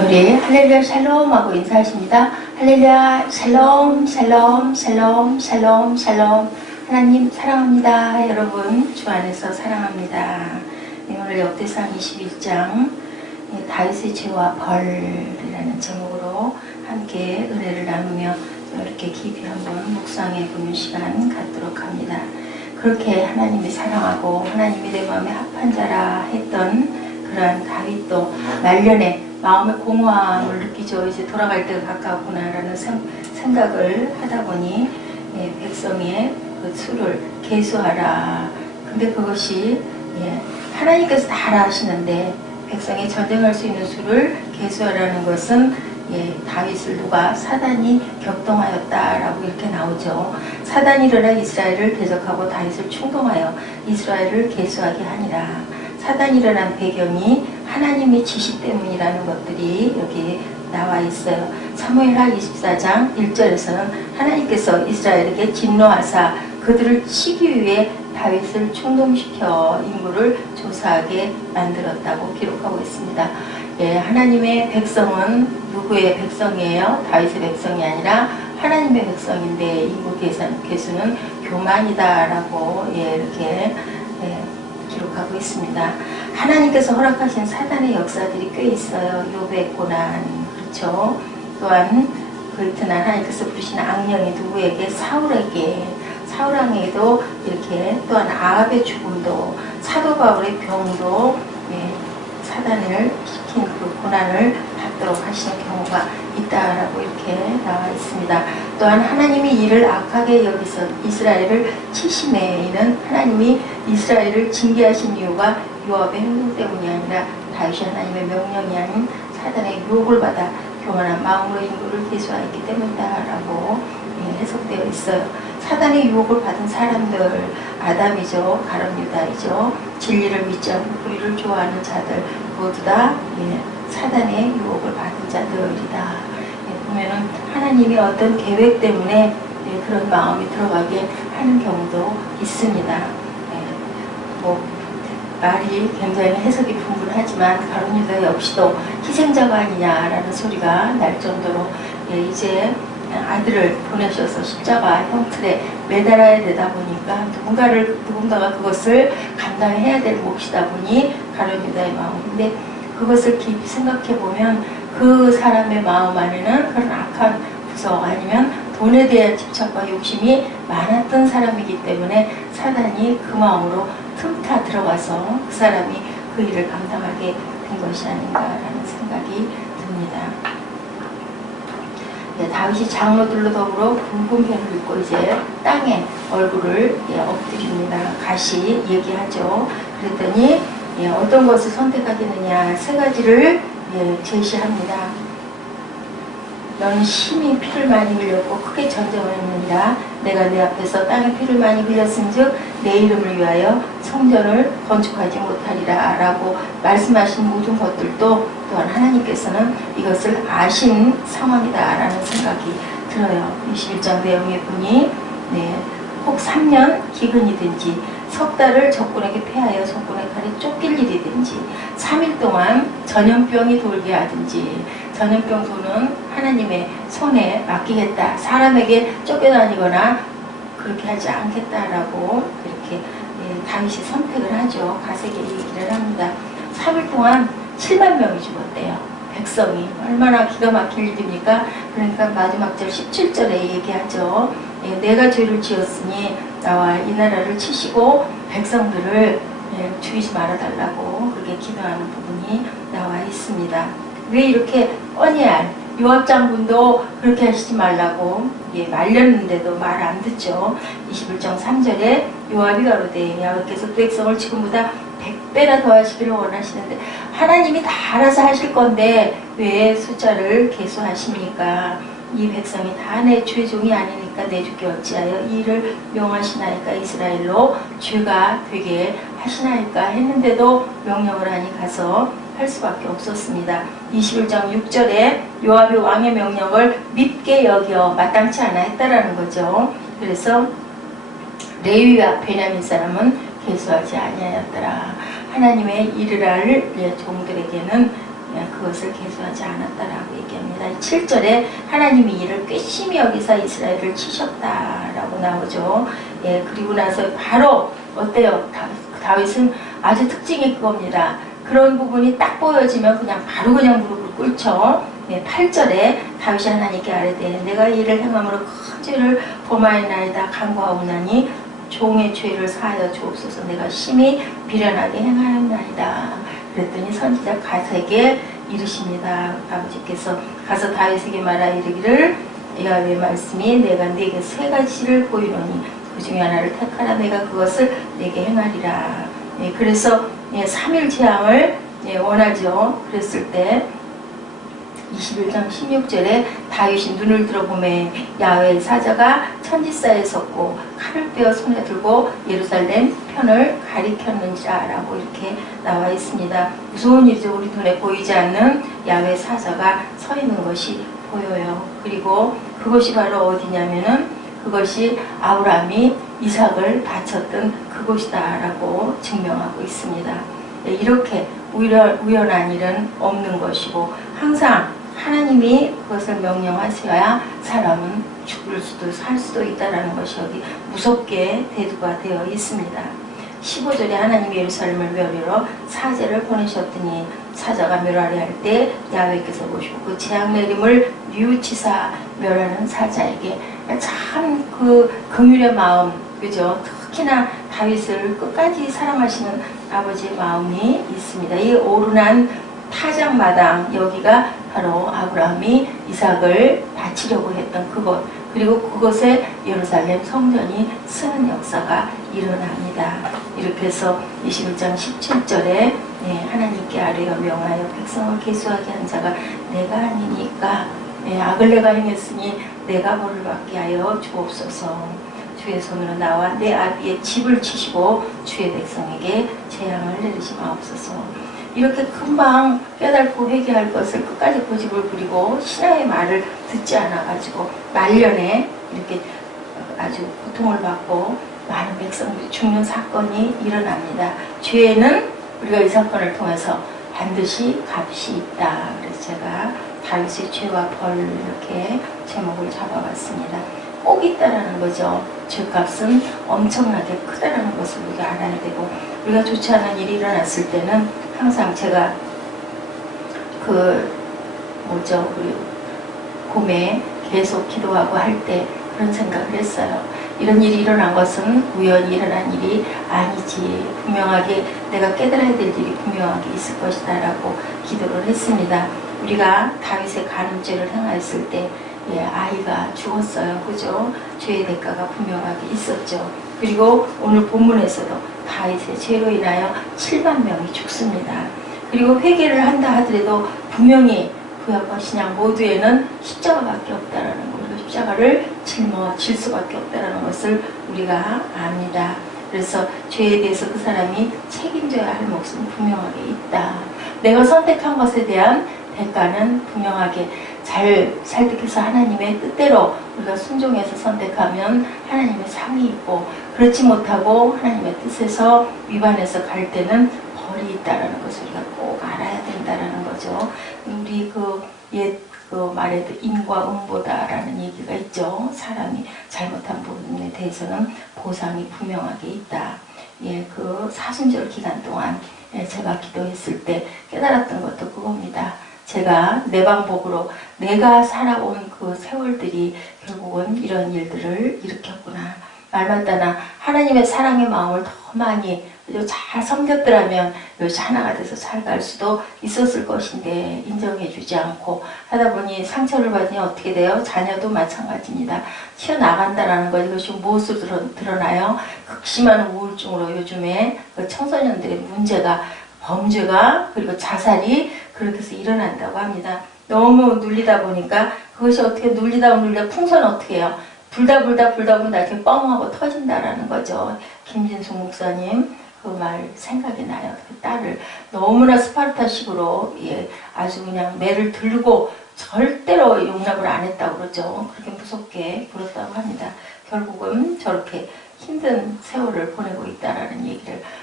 자, 우리 할렐루야 샬롬 하고 인사하십니다. 할렐루야 샬롬 샬롬 샬롬 샬롬 샬롬. 하나님 사랑합니다. 여러분 주 안에서 사랑합니다. 오늘 역대상 21장 다윗의 죄와 벌이라는 제목으로 함께 은혜를 나누며 이렇게 깊이 한번 묵상해 보는 시간 갖도록 합니다. 그렇게 하나님이 사랑하고 하나님이 내 마음에 합한 자라 했던 그러한 다윗도 말년에 마음의 공허함을 느끼죠. 이제 돌아갈 때가 가까웠구나라는 생각을 하다 보니 백성의 그 수를 계수하라. 근데 그것이 하나님께서 다 알아 하시는데 백성이 전쟁할 수 있는 수를 계수하라는 것은 다윗을 누가 사단이 격동하였다라고 이렇게 나오죠. 사단이 일어나 이스라엘을 대적하고 다윗을 충동하여 이스라엘을 계수하게 하니라. 사단이 일어난 배경이 하나님의 지시 때문이라는 것들이 여기 나와 있어요. 사무엘하 24장 1절에서는 하나님께서 이스라엘에게 진노하사 그들을 치기 위해 다윗을 충동시켜 인구를 조사하게 만들었다고 기록하고 있습니다. 하나님의 백성은 누구의 백성이에요? 다윗의 백성이 아니라 하나님의 백성인데 인구 계수는 교만이다라고 이렇게 기록하고 있습니다. 하나님께서 허락하신 사단의 역사들이 꽤 있어요. 욥의 고난, 그렇죠? 또한 그 이튿날 하나님께서 부르신 악령이 누구에게? 사울에게. 사울왕에게도 이렇게, 또한 아합의 죽음도, 사도 바울의 병도 사단을 시킨 그 고난을 받도록 하시는 경우가 있다라고 이렇게 나와 있습니다. 또한 하나님이 이를 악하게 여기서 이스라엘을 치심에 이는 하나님이 이스라엘을 징계하신 이유가 요압의 행동 때문이 아니라 다윗이 하나님의 명령이 아닌 사단의 유혹을 받아 교만한 마음으로 인구를 계수하였기 때문이다라고 해석되어 있어요. 사단의 유혹을 받은 사람들, 아담이죠, 가룟 유다이죠, 진리를 믿지 않고 불의를 좋아하는 자들 모두 다 사단의 유혹을 받은 자들이다. 보면은 하나님이 어떤 계획 때문에 그런 마음이 들어가게 하는 경우도 있습니다. 말이 굉장히 해석이 풍부하지만 가룟 유다 역시도 희생자가 아니냐라는 소리가 날 정도로 이제 아들을 보내셔서 십자가 형틀에 매달아야 되다 보니까 누군가가 그것을 감당해야 될 몫이다 보니 가룟 유다의 마음인데, 그것을 깊이 생각해 보면 그 사람의 마음 안에는 그런 악한 구석 아니면 돈에 대한 집착과 욕심이 많았던 사람이기 때문에 사단이 그 마음으로 틈타 들어가서 그 사람이 그 일을 감당하게 된 것이 아닌가라는 생각이 듭니다. 다윗이 장로들로 더불어 굵은 편을 입고 이제 땅에 얼굴을 엎드립니다. 가시 얘기하죠. 그랬더니 어떤 것을 선택하겠느냐, 세 가지를 제시합니다. 너는 심히 피를 많이 흘렸고 크게 전쟁을 했느니라. 내가 내 앞에서 땅에 피를 많이 흘렸은즉 내 이름을 위하여 성전을 건축하지 못하리라 라고 말씀하신 모든 것들도 또한 하나님께서는 이것을 아신 상황이다 라는 생각이 들어요. 21장 내용에 보니 혹 3년 기근이든지 석 달을 적군에게 패하여 적군의 칼에 쫓길 일이든지 3일 동안 전염병이 돌게 하든지, 전염병 도는 하나님의 손에 맡기겠다, 사람에게 쫓겨다니거나 그렇게 하지 않겠다라고 이렇게 다윗이 선택을 하죠. 가세게 얘기를 합니다. 3일 동안 7만 명이 죽었대요. 백성이. 얼마나 기가 막힐 일입니까? 그러니까 마지막 절 17절에 얘기하죠. 내가 죄를 지었으니 나와 이 나라를 치시고 백성들을 죽이지 말아달라고 그렇게 기도하는 부분이 나와 있습니다. 왜 이렇게 뻔히 요압 장군도 그렇게 하시지 말라고 말렸는데도 말 안 듣죠. 21장 3절에 요압이 가로되 여호와께서 백성을 지금보다 100배나 더 하시기를 원하시는데, 하나님이 다 알아서 하실 건데 왜 숫자를 계수하십니까? 이 백성이 다 내 죄종이 아니니까 내주께 어찌하여 이 일을 명하시나이까? 이스라엘로 죄가 되게 하시나이까? 했는데도 명령을 하니 가서 할 수밖에 없었습니다. 21장 6절에 요압이 왕의 명령을 밉게 여겨 마땅치 않아 했다라는 거죠. 그래서 레위와 베냐민 사람은 계수하지 아니하였더라. 하나님의 일을 할 종들에게는 그것을 계수하지 않았다라고 얘기합니다. 7절에 하나님이 이를 괘씸히 여기사 이스라엘을 치셨다라고 나오죠. 예, 그리고 나서 바로 어때요? 다윗은 아주 특징이 그겁니다. 그런 부분이 딱 보여지면 그냥 바로 그냥 무릎을 꿇죠. 예, 8절에 다윗이 하나님께 아뢰되 내가 이 일을 행함으로 큰 죄를 범하였나이다 간구하오나니 종의 죄를 사하여 주옵소서. 내가 심히 비련하게 행하였나이다. 그랬더니 선지자 갓에게 이르십니다. 아버지께서 가서 다윗에게 말하 이르기를 여호와의 말씀이 내가 네게 세 가지를 보이노니 그 중에 하나를 택하라. 내가 그것을 네게 행하리라. 예, 그래서 3일 재앙을 원하죠. 그랬을 때 21장 16절에 다윗이 눈을 들어보매 야훼의 사자가 천지사에 섰고 칼을 빼어 손에 들고 예루살렘 편을 가리켰는지라 라고 이렇게 나와 있습니다. 무서운 일이죠. 우리 눈에 보이지 않는 야훼 사자가 서 있는 것이 보여요. 그리고 그것이 바로 어디냐면은 그것이 아브라함이 이삭을 바쳤던 그곳이다 라고 증명하고 있습니다. 이렇게 우연한 일은 없는 것이고 항상 하나님이 그것을 명령하셔야 사람은 죽을 수도 살 수도 있다는 것이 여기 무섭게 대두가 되어 있습니다. 15절에 하나님이 예루살렘을 멸하러 사제를 보내셨더니 사자가 멸하려 할 때 야훼께서 보시고 그 재앙 내림을 뉘우치사 멸하는 사자에게 참 그 긍휼의 마음, 그죠? 특히나 다윗을 끝까지 사랑하시는 아버지의 마음이 있습니다. 이 오르난 타작마당, 여기가 바로 아브라함이 이삭을 바치려고 했던 그곳, 그리고 그곳에 예루살렘 성전이 쓰는 역사가 일어납니다. 이렇게 해서 21장 17절에 하나님께 아뢰어 명하여 백성을 계수하게 한 자가 내가 아니니까 악을 내가 행했으니 내가 벌을 받게 하여 주옵소서. 주의 손으로 나와 내 아비의 집을 치시고 주의 백성에게 재앙을 내리지 마옵소서. 이렇게 금방 깨닫고 회개할 것을 끝까지 고집을 부리고 신앙의 말을 듣지 않아가지고 말년에 이렇게 아주 고통을 받고 많은 백성들이 죽는 사건이 일어납니다. 죄는 우리가 이 사건을 통해서 반드시 값이 있다. 그래서 제가 다윗의 죄와 벌 이렇게 제목을 잡아봤습니다. 꼭 있다라는 거죠. 죄값은 엄청나게 크다라는 것을 우리가 알아야 되고, 우리가 좋지 않은 일이 일어났을 때는 항상 제가 우리 봄에 계속 기도하고 할 때 그런 생각을 했어요. 이런 일이 일어난 것은 우연히 일어난 일이 아니지. 분명하게 내가 깨달아야 될 일이 분명하게 있을 것이다 라고 기도를 했습니다. 우리가 다윗의 간음죄를 행하였을 때 아이가 죽었어요. 그죠? 죄의 대가가 분명하게 있었죠. 그리고 오늘 본문에서도 다윗의 죄로 인하여 7만 명이 죽습니다. 그리고 회개를 한다 하더라도 분명히 구약과 신약 모두에는 십자가밖에 없다라는 것, 십자가를 짊어질 수밖에 없다라는 것을 우리가 압니다. 그래서 죄에 대해서 그 사람이 책임져야 할 몫은 분명하게 있다. 내가 선택한 것에 대한 대가는 분명하게 잘 설득해서 하나님의 뜻대로 우리가 순종해서 선택하면 하나님의 상이 있고, 그렇지 못하고 하나님의 뜻에서 위반해서 갈 때는 벌이 있다라는 것을 우리가 꼭 알아야 된다라는 거죠. 우리 말에도 인과 응보다라는 얘기가 있죠. 사람이 잘못한 부분에 대해서는 보상이 분명하게 있다. 그 사순절 기간 동안 제가 기도했을 때 깨달았던 것도 그겁니다. 제가 내 방법으로 내가 살아온 그 세월들이 결국은 이런 일들을 일으켰구나. 말마따나 하나님의 사랑의 마음을 더 많이 잘 섬겼더라면 이것이 하나가 돼서 잘 갈 수도 있었을 것인데 인정해주지 않고 하다 보니 상처를 받으니 어떻게 돼요? 자녀도 마찬가지입니다. 튀어나간다라는 것, 이것이 무엇으로 드러나요? 극심한 우울증으로 요즘에 그 청소년들의 문제가, 범죄가, 그리고 자살이 그렇게 해서 일어난다고 합니다. 너무 눌리다 보니까 그것이 어떻게 눌리다 풍선 어떻게 해요? 불다 이렇게 뻥하고 터진다라는 거죠. 김진숙 목사님 그 말 생각이 나요. 그 딸을 너무나 스파르타식으로 아주 그냥 매를 들고 절대로 용납을 안 했다고 그러죠. 그렇게 무섭게 굴었다고 합니다. 결국은 저렇게 힘든 세월을 보내고 있다라는 얘기를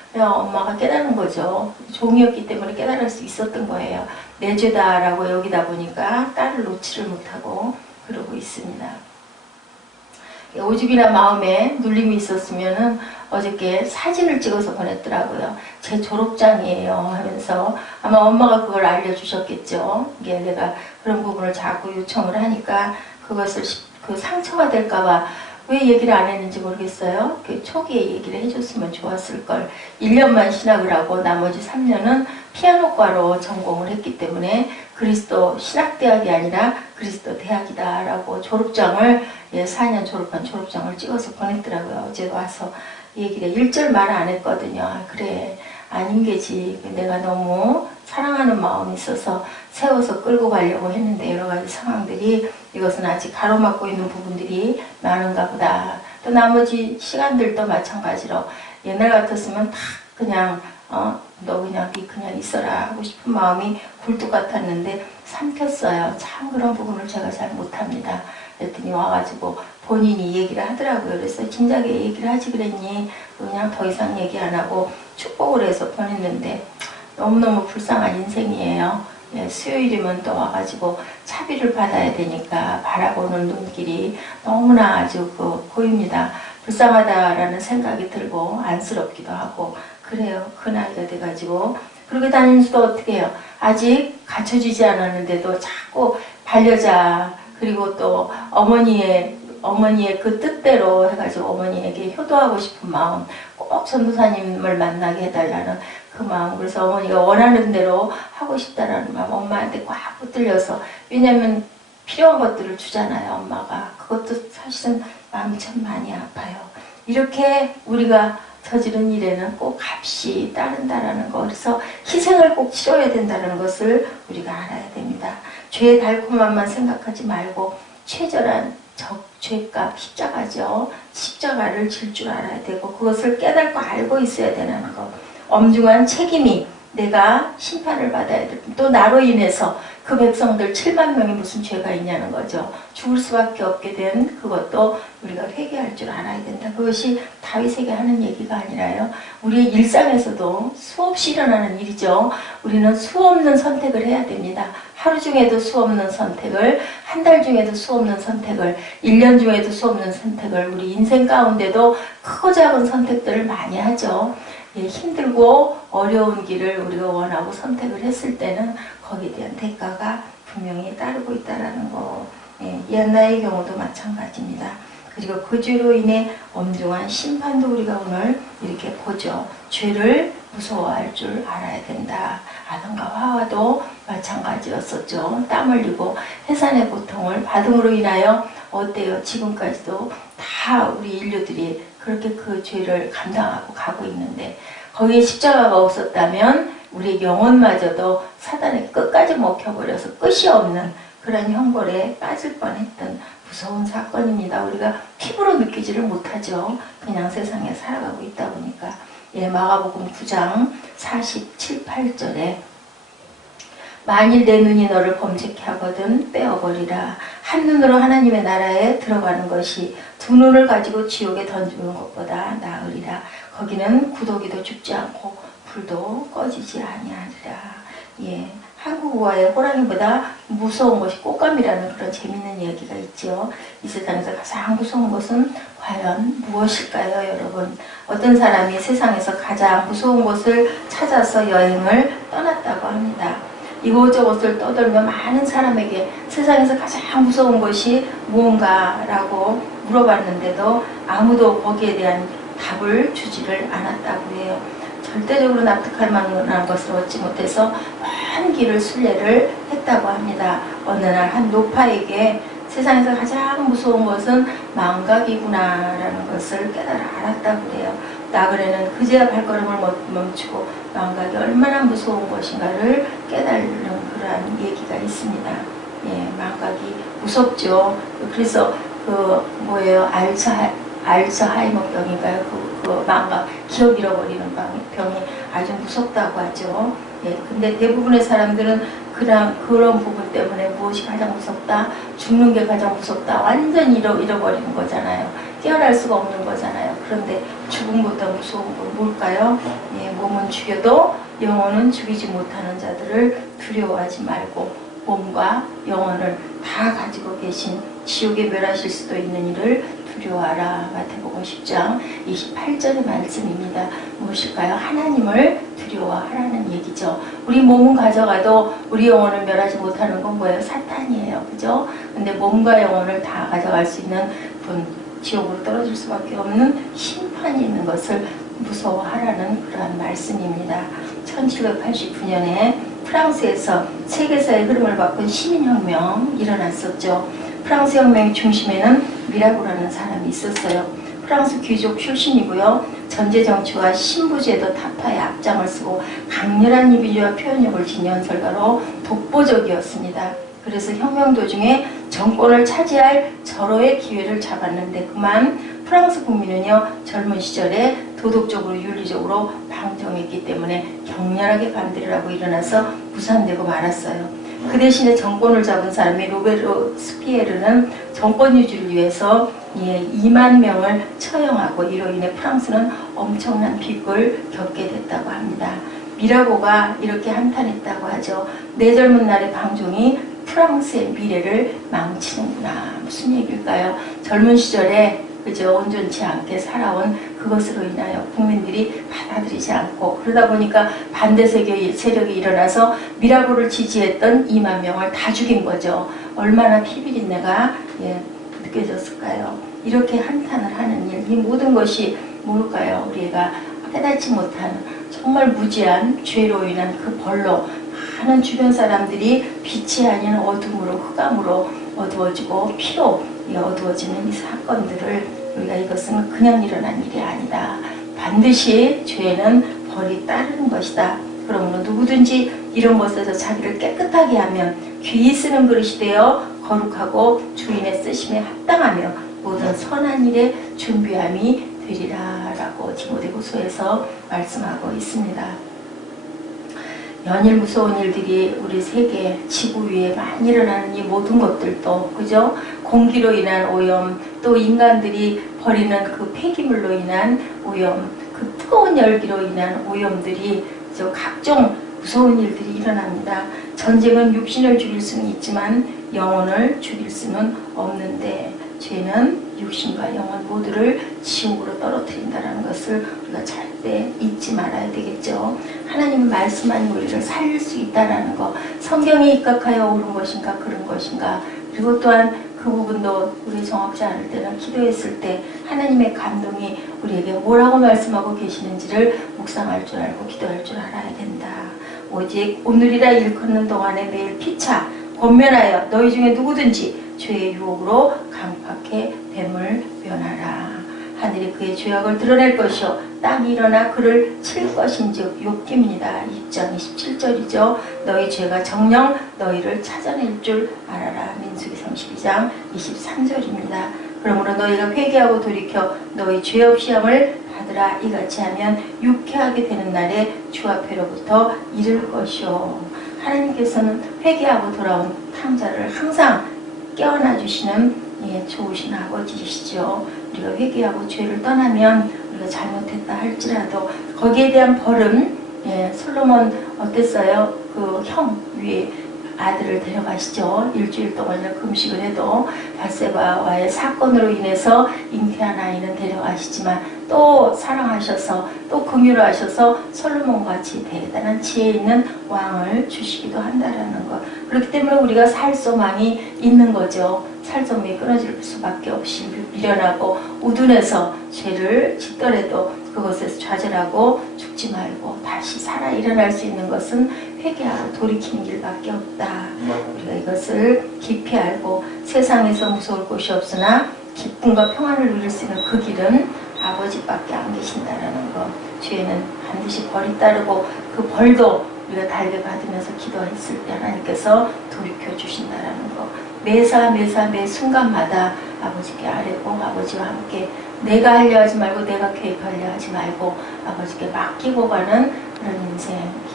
그냥 엄마가 깨닫는 거죠. 종이었기 때문에 깨달을 수 있었던 거예요. 내 죄다라고 여기다 보니까 딸을 놓지를 못하고 그러고 있습니다. 오죽이나 마음에 눌림이 있었으면은 어저께 사진을 찍어서 보냈더라고요. 제 졸업장이에요 하면서 아마 엄마가 그걸 알려주셨겠죠. 이게 내가 그런 부분을 자꾸 요청을 하니까 그것을 그 상처가 될까봐 왜 얘기를 안 했는지 모르겠어요. 초기에 얘기를 해줬으면 좋았을걸. 1년만 신학을 하고 나머지 3년은 피아노과로 전공을 했기 때문에 그리스도 신학대학이 아니라 그리스도 대학이다 라고 졸업장을 4년 졸업한 졸업장을 찍어서 보냈더라고요. 어제 와서 얘기를 1절 말 안 했거든요. 아, 그래 아닌 게지. 내가 너무 사랑하는 마음이 있어서 세워서 끌고 가려고 했는데 여러 가지 상황들이 이것은 아직 가로막고 있는 부분들이 많은가 보다. 또 나머지 시간들도 마찬가지로 옛날 같았으면 다 그냥 너 그냥 있어라 하고 싶은 마음이 굴뚝 같았는데 삼켰어요. 참 그런 부분을 제가 잘 못합니다. 그랬더니 와가지고 본인이 얘기를 하더라고요. 그래서 진작에 얘기를 하지 그랬니? 그냥 더 이상 얘기 안 하고 축복을 해서 보냈는데 너무너무 불쌍한 인생이에요. 수요일이면 또 와가지고 차비를 받아야 되니까 바라보는 눈길이 너무나 아주 보입니다. 불쌍하다라는 생각이 들고 안쓰럽기도 하고 그래요. 그 나이가 돼가지고 그렇게 다니는 수도 어떻게 해요. 아직 갖춰지지 않았는데도 자꾸 반려자 그리고 또 어머니의 그 뜻대로 해가지고 어머니에게 효도하고 싶은 마음 꼭 전도사님을 만나게 해달라는 그 마음. 그래서 어머니가 원하는 대로 하고 싶다라는 마음 엄마한테 꽉 붙들려서 왜냐면 필요한 것들을 주잖아요. 엄마가. 그것도 사실은 마음이 참 많이 아파요. 이렇게 우리가 저지른 일에는 꼭 값이 따른다라는 거. 그래서 희생을 꼭 치러야 된다는 것을 우리가 알아야 됩니다. 죄의 달콤함만 생각하지 말고 최절한 죄값 십자가죠. 십자가를 질 줄 알아야 되고 그것을 깨닫고 알고 있어야 되는 거. 엄중한 책임이 내가 심판을 받아야 되고 또 나로 인해서 그 백성들 7만 명이 무슨 죄가 있냐는 거죠. 죽을 수밖에 없게 된 그것도 우리가 회개할 줄 알아야 된다. 그것이 다윗에게 하는 얘기가 아니라요. 우리의 일상에서도 수없이 일어나는 일이죠. 우리는 수없는 선택을 해야 됩니다. 하루 중에도 수없는 선택을, 한 달 중에도 수없는 선택을, 1년 중에도 수없는 선택을 우리 인생 가운데도 크고 작은 선택들을 많이 하죠. 힘들고 어려운 길을 우리가 원하고 선택을 했을 때는 거기에 대한 대가가 분명히 따르고 있다는 거. 이한나의 경우도 마찬가지입니다. 그리고 그 죄로 인해 엄중한 심판도 우리가 오늘 이렇게 보죠. 죄를 무서워할 줄 알아야 된다. 아담과 하와도 마찬가지였었죠. 땀 흘리고 해산의 고통을 받음으로 인하여 어때요? 지금까지도 다 우리 인류들이 그렇게 그 죄를 감당하고 가고 있는데 거기에 십자가가 없었다면 우리의 영혼마저도 사단에게 끝까지 먹혀버려서 끝이 없는 그런 형벌에 빠질 뻔했던 무서운 사건입니다. 우리가 피부로 느끼지를 못하죠. 그냥 세상에 살아가고 있다 보니까. 마가복음 9장 47, 8절에 만일 내 눈이 너를 범죄케 하거든 빼어버리라. 한 눈으로 하나님의 나라에 들어가는 것이 두 눈을 가지고 지옥에 던지는 것보다 나으리라. 거기는 구더기도 죽지 않고 불도 꺼지지 아니하리라. 한국어의 호랑이보다 무서운 것이 꽃감이라는 그런 재밌는 이야기가 있죠. 이 세상에서 가장 무서운 것은 과연 무엇일까요, 여러분? 어떤 사람이 세상에서 가장 무서운 곳을 찾아서 여행을 떠났다고 합니다. 이곳저곳을 떠돌며 많은 사람에게 세상에서 가장 무서운 것이 무언가라고 물어봤는데도 아무도 거기에 대한 답을 주지를 않았다고 해요. 절대적으로 납득할 만한 것을 얻지 못해서 먼 길을 순례를 했다고 합니다. 어느 날 한 노파에게 세상에서 가장 무서운 것은 망각이구나라는 것을 깨달아 알았다고 그래요. 나그네는 그제야 발걸음을 멈추고 망각이 얼마나 무서운 것인가를 깨달는 그러한 얘기가 있습니다. 망각이 무섭죠. 그래서 알츠하이머병인가요? 그 망각, 기억 잃어버리는 병이 아주 무섭다고 하죠. 근데 대부분의 사람들은 그런 부분 때문에 무엇이 가장 무섭다? 죽는 게 가장 무섭다. 완전히 잃어버리는 거잖아요. 깨어날 수가 없는 거잖아요. 그런데 죽음보다 무서운 건 뭘까요? 예, 몸은 죽여도 영혼은 죽이지 못하는 자들을 두려워하지 말고 몸과 영혼을 다 가지고 계신 지옥에 멸하실 수도 있는 이를 두려워하라. 마태복음 10장 28절의 말씀입니다. 무엇일까요? 하나님을 두려워하라는 얘기죠. 우리 몸은 가져가도 우리 영혼을 멸하지 못하는 건 뭐예요? 사탄이에요. 그죠? 근데 몸과 영혼을 다 가져갈 수 있는 분, 지옥으로 떨어질 수밖에 없는 심판이 있는 것을 무서워하라는 그러한 말씀입니다. 1789년에 프랑스에서 세계사의 흐름을 바꾼 시민혁명 일어났었죠. 프랑스 혁명의 중심에는 미라고라는 사람이 있었어요. 프랑스 귀족 출신이고요. 전제정치와 신부제도 타파의 앞장을 쓰고 강렬한 이미지와 표현력을 지닌 연설가로 독보적이었습니다. 그래서 혁명 도중에 정권을 차지할 절호의 기회를 잡았는데 그만 프랑스 국민은요 젊은 시절에 도덕적으로 윤리적으로 방종했기 때문에 격렬하게 반대를 하고 일어나서 무산되고 말았어요. 그 대신에 정권을 잡은 사람이 로베르스피에르는 정권 유지를 위해서 2만 명을 처형하고 이로 인해 프랑스는 엄청난 비극을 겪게 됐다고 합니다. 미라보가 이렇게 한탄했다고 하죠. 내 젊은 날의 방종이 프랑스의 미래를 망치는구나. 무슨 얘기일까요? 젊은 시절에 그저 온전치 않게 살아온 그것으로 인하여 국민들이 받아들이지 않고 그러다 보니까 반대 세력이 일어나서 미라보를 지지했던 2만 명을 다 죽인 거죠. 얼마나 피비린내가 느껴졌을까요? 이렇게 한탄을 하는 일, 이 모든 것이 뭘까요? 우리가 깨닫지 못한 정말 무지한 죄로 인한 그 벌로 많은 주변 사람들이 빛이 아닌 어둠으로 흑암으로 어두워지고 피로 어두워지는 이 사건들을 우리가 이것은 그냥 일어난 일이 아니다. 반드시 죄는 벌이 따르는 것이다. 그러므로 누구든지 이런 것에서 자기를 깨끗하게 하면 귀히 쓰는 그릇이 되어 거룩하고 주인의 쓰심에 합당하며 모든 선한 일에 준비함이 되리라 라고 디모데후서에서 말씀하고 있습니다. 연일 무서운 일들이 우리 세계 지구 위에 많이 일어나는 이 모든 것들도 그죠? 공기로 인한 오염, 또 인간들이 버리는 그 폐기물로 인한 오염, 그 뜨거운 열기로 인한 오염들이 각종 무서운 일들이 일어납니다. 전쟁은 육신을 죽일 수는 있지만 영혼을 죽일 수는 없는데 죄는 육신과 영혼 모두를 지옥으로 떨어뜨린다는 것을 우리가 절대 잊지 말아야 되겠죠. 하나님은 말씀하는 우리를 살릴 수 있다는 거, 성경에 입각하여 옳은 것인가 그런 것인가, 그리고 또한 그 부분도 우리 정확지 않을 때는 기도했을 때 하나님의 감동이 우리에게 뭐라고 말씀하고 계시는지를 묵상할 줄 알고 기도할 줄 알아야 된다. 오직 오늘이라 일컫는 동안에 매일 피차 권면하여 너희 중에 누구든지 죄의 유혹으로 강팍해 뱀을 면하라. 하늘이 그의 죄악을 드러낼 것이요 땅이 일어나 그를 칠 것인즉 욥기입니다. 2장 27절이죠. 너희 죄가 정녕 너희를 찾아낼 줄 알아라. 민수기 32장 23절입니다. 그러므로 너희가 회개하고 돌이켜 너희 죄 없이 함을 받으라. 이같이 하면 유쾌하게 되는 날에 주 앞에로부터 이를 것이요. 하나님께서는 회개하고 돌아온 탕자를 항상 깨어나 주시는 좋으신 아버지시죠. 우리가 회개하고 죄를 떠나면 우리가 잘못했다 할지라도 거기에 대한 벌은 솔로몬 어땠어요? 그 형 위에 아들을 데려가시죠. 일주일 동안이나 금식을 해도 밧세바와의 사건으로 인해서 잉태한 아이는 데려가시지만 또 사랑하셔서 또 긍휼하셔서 솔로몬같이 대단한 지혜 있는 왕을 주시기도 한다라는 것. 그렇기 때문에 우리가 살 소망이 있는 거죠. 살 소망이 끊어질 수밖에 없이 미련하고 우둔해서 죄를 짓더라도 그것에서 좌절하고 죽지 말고 다시 살아 일어날 수 있는 것은 회개하고 돌이키는 길밖에 없다. 우리가 이것을 깊이 알고 세상에서 무서울 곳이 없으나 기쁨과 평안을 누릴 수 있는 그 길은 아버지밖에 안 계신다라는 것. 죄는 반드시 벌이 따르고 그 벌도 우리가 달게 받으면서 기도했을 때 하나님께서 돌이켜 주신다라는 것. 매사 매 순간마다 아버지께 아뢰고 아버지와 함께 내가 하려 하지 말고 내가 개입하려 하지 말고 아버지께 맡기고 가는 그런 인생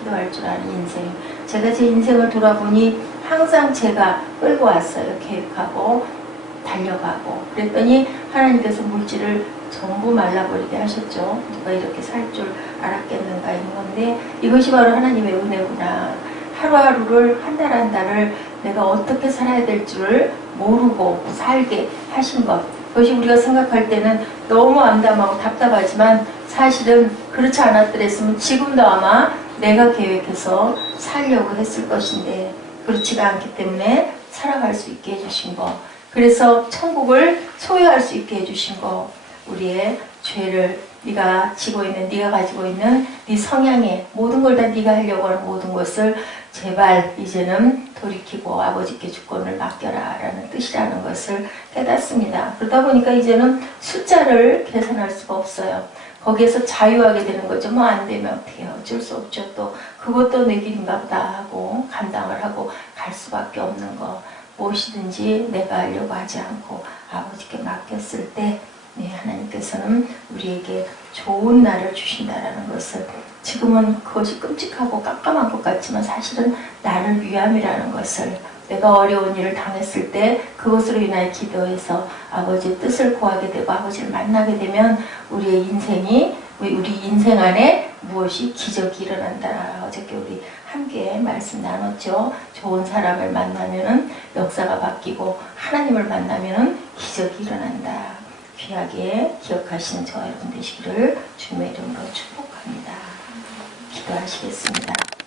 기도할 줄 아는 인생. 제가 제 인생을 돌아보니 항상 제가 끌고 왔어요. 계획하고 달려가고. 그랬더니 하나님께서 물질을 전부 말라버리게 하셨죠. 누가 이렇게 살 줄 알았겠는가 이런 건데, 이것이 바로 하나님의 은혜구나. 하루하루를, 한 달 한 달을 내가 어떻게 살아야 될 줄 모르고 살게 하신 것. 그것이 우리가 생각할 때는 너무 암담하고 답답하지만 사실은 그렇지 않았더랬으면 지금도 아마 내가 계획해서 살려고 했을 것인데 그렇지가 않기 때문에 살아갈 수 있게 해주신 것. 그래서 천국을 소유할 수 있게 해주신 것. 우리의 죄를 네가 지고 있는, 네가 가지고 있는 네 성향에 모든 걸 다 네가 하려고 하는 모든 것을 제발 이제는 돌이키고 아버지께 주권을 맡겨라 라는 뜻이라는 것을 깨닫습니다. 그러다 보니까 이제는 숫자를 계산할 수가 없어요. 거기에서 자유하게 되는 거죠. 뭐 안 되면 어떻게 해요. 어쩔 수 없죠. 또 그것도 내 길인가 보다 하고 감당을 하고 갈 수밖에 없는 거. 무엇이든지 내가 하려고 하지 않고 아버지께 맡겼을 때 하나님께서는 우리에게 좋은 날을 주신다라는 것을, 지금은 그것이 끔찍하고 깜깜한 것 같지만 사실은 나를 위함이라는 것을, 내가 어려운 일을 당했을 때 그것으로 인하여 기도해서 아버지의 뜻을 구하게 되고 아버지를 만나게 되면 우리의 인생이, 우리 인생 안에 무엇이 기적이 일어난다. 어저께 우리 함께 말씀 나눴죠. 좋은 사람을 만나면은 역사가 바뀌고 하나님을 만나면은 기적이 일어난다. 귀하게 기억하시는 저와 여러분 되시기를 주님의 이름으로 축복합니다. 기도하시겠습니다.